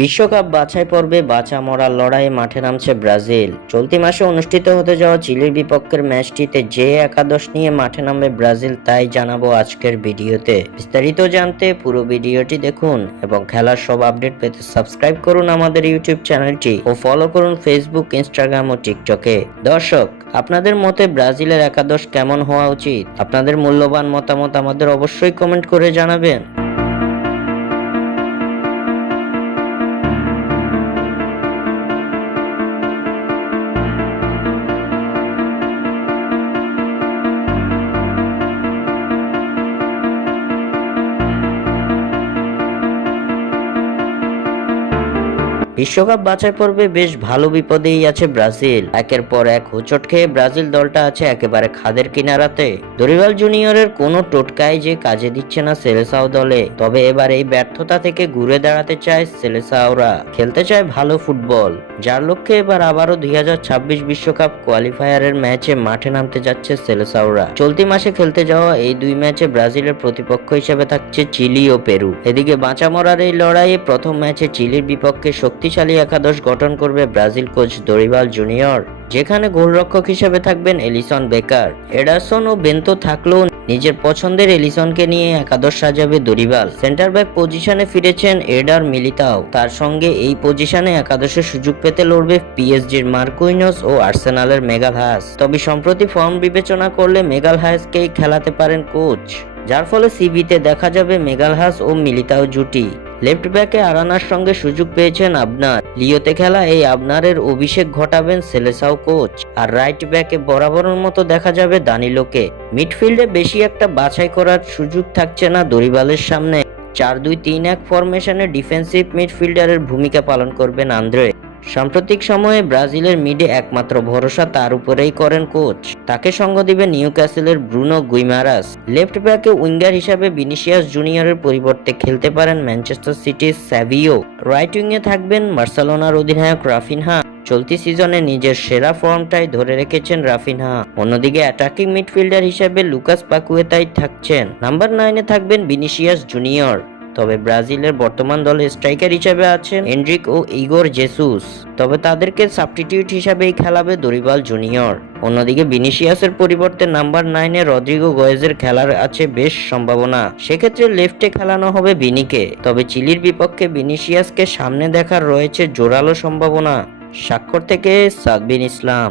বিশ্বকাপ বাছাই পর্বে বাঁচা মরার লড়াইয়ে মাঠে নামছে ব্রাজিল। চলতি মাসে অনুষ্ঠিত হতে যাওয়া চিলির বিপক্ষের ম্যাচটিতে যে একাদশ নিয়ে মাঠে নামবে ব্রাজিল তাই জানাবো আজকের ভিডিওতে। বিস্তারিত জানতে পুরো ভিডিওটি দেখুন এবং খেলার সব আপডেট পেতে সাবস্ক্রাইব করুন আমাদের ইউটিউব চ্যানেলটি ও ফলো করুন ফেসবুক, ইনস্টাগ্রাম ও টিকটকে। দর্শক, আপনাদের মতে ব্রাজিলের একাদশ কেমন হওয়া উচিত? আপনাদের মূল্যবান মতামত আমাদের অবশ্যই কমেন্ট করে জানাবেন। বিশ্বকাপ বাছাই পর্বে বেশ ভালো বিপদেই আছে ব্রাজিল। একের পর এক হোঁচট খেয়ে ব্রাজিল দলটা আছে একেবারে খাদের কিনারাতে। দরিবাল জুনিয়রের কোনো টোটকাই যে কাজে দিচ্ছে না সেলেসাও দলে। তবে এবার এই ব্যর্থতা থেকে ঘুরে দাঁড়াতে চায় সেলেসাওরা, খেলতে চায় ভালো ফুটবল, যার লক্ষ্যে এবার আবারও 2026 বিশ্বকাপ কোয়ালিফায়ারের ম্যাচে মাঠে নামতে যাচ্ছে সেলেসাওরা। চলতি মাসে খেলতে যাওয়া এই দুই ম্যাচে ব্রাজিলের প্রতিপক্ষ হিসেবে থাকছে চিলি ও পেরু। এদিকে বাঁচা মরার এই লড়াইয়ে প্রথম ম্যাচে চিলির বিপক্ষে শক্তিশালী একাদশ গঠন করবে ব্রাজিল কোচ দরিবাল জুনিয়র, যেখানে গোলরক্ষক হিসেবে থাকবেন এলিসন বেকার। এডারসন ও বেন্তো থাকলেও নিজের পছন্দের এলিসনকে নিয়ে একাদশ সাজাবে দরিবাল। সেন্টার ব্যাক পজিশনে ফিরেছেন এডার মিলিতাও। তার সঙ্গে এই পজিশনে একাদশে সুযোগ পেতে লড়বে পিএসজির মার্কুইনস ও আর্সেনালের মেগালহাস। তবে সম্প্রতি ফর্ম বিবেচনা করলে মেগালহাসকেই খেলাতে পারেন কোচ, যার ফলে সিবিতে দেখা যাবে মেগালহাস ও মিলিতাও জুটি। লেফট ব্যাকে আরানার সঙ্গে সুযোগ পেয়েছেন আবনার। লিওতে খেলা এই আবনারের অভিষেক ঘটাবেন সেলেসাও কোচ। আর রাইট ব্যাকে বরাবরের মতো দেখা যাবে দানিলোকে। মিডফিল্ডে বেশি একটা বাছাই করার সুযোগ থাকছে না দরিবালের সামনে। 4-2-3-1 ফরমেশনে ডিফেন্সিভ মিডফিল্ডারের ভূমিকা পালন করবেন আন্দ্রে। সাম্প্রতিক সময়ে ব্রাজিলের মিডে একমাত্র ভরসা তার উপরেই করেন কোচ। তাকে সঙ্গ দিবেন নিউক্যাসলের ব্রুনো গুইমারাস। লেফট ব্যাকে উইঙ্গার হিসাবে ভিনিসিয়াস জুনিয়রের পরিবর্তে খেলতে পারেন ম্যানচেস্টার সিটির স্যাভিও। রাইট উইংয়ে থাকবেন বার্সেলোনার অধিনায়ক রাফিনহা। চলতি সিজনে নিজের সেরা ফর্মটাই ধরে রেখেছেন রাফিনহা। অন্যদিকে অ্যাটাকিং মিডফিল্ডার হিসেবে লুকাস পাকুয়েতাই থাকছেন। নাম্বার 9-এ থাকবেন ভিনিসিয়াস জুনিয়র। তবে ব্রাজিলের বর্তমান দলের স্ট্রাইকার হিসেবে আছেন এন্ড্রিক ও ইগোর জেসুস। তবে তাদেরকে সাবস্টিটিউট হিসাবেই খেলাবে দরিবাল জুনিয়র। অন্যদিকে ভিনিসিয়াসের পরিবর্তে নাম্বার 9-এ রদ্রিগো গোয়েজের খেলার আছে বেশ সম্ভাবনা। সেক্ষেত্রে লেফটে খেলানো হবে ভিনিকে। তবে চিলির বিপক্ষে ভিনিসিয়াসকে সামনে দেখার রয়েছে জোরালো সম্ভাবনা। স্বাক্ষর থেকে সাদবিন ইসলাম।